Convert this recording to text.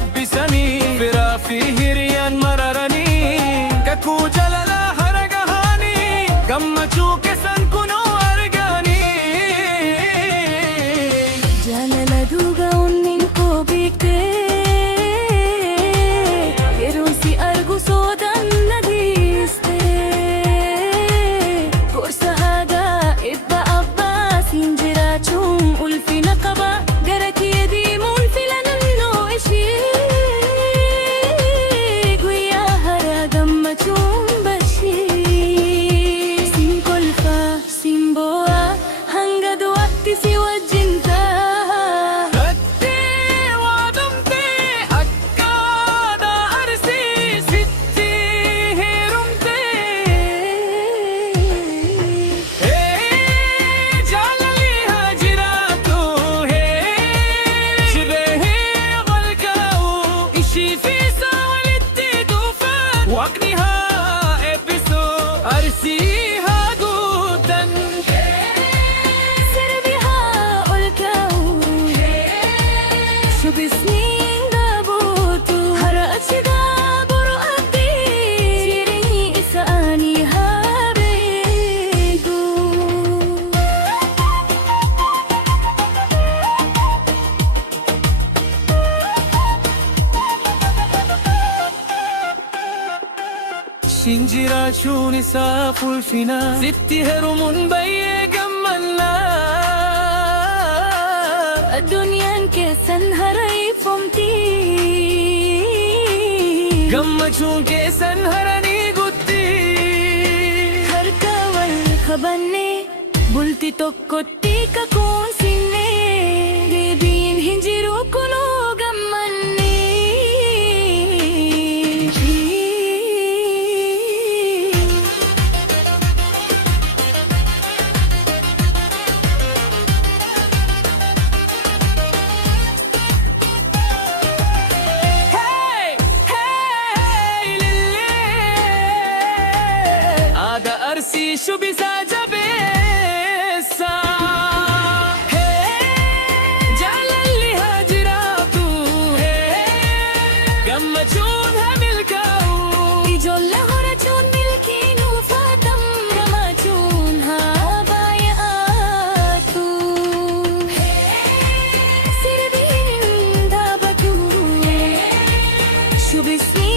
ebbisanii firaa fi hiriyaan mararanii kakuu jaalalaa hara gahanii gammachuu keessan kunoo arganii. Jaalala dhugaa onneen koo beektee yeroon si argu soodaan na dhiistee gorsa aadaa eebba abbaa siin jiraachuun ulfina qaba gara kee deemuun filannoo ishee guyyaa hara gammachuun bashee siin kolfaa siin boo'aa hanga du'aatti si wajjin Waaqni haa eebbisu arsii haa guutan sirbi haa ol ka'u shubisniin dhaabuutu hara achigaa boru abdii jireenyi isaanii haa beeku. Siin jiraachuun isaa ulfina sitti heerumuun baay'ee gammannaa Addunyaan keessan haraifamti gammachuun keessan haranii guutti harka wal qabannee bultii tokkotti kakuunsinee deebiin hin jiru kunoo gammannee. Arsii shubbisaa jabeessa jaalalli haa jiraatu gammachuun haa milkaa'u Ijoollee horachuun milkiin uffatam gammachuun haa baay'atu sirbiin dhaabatu shubisni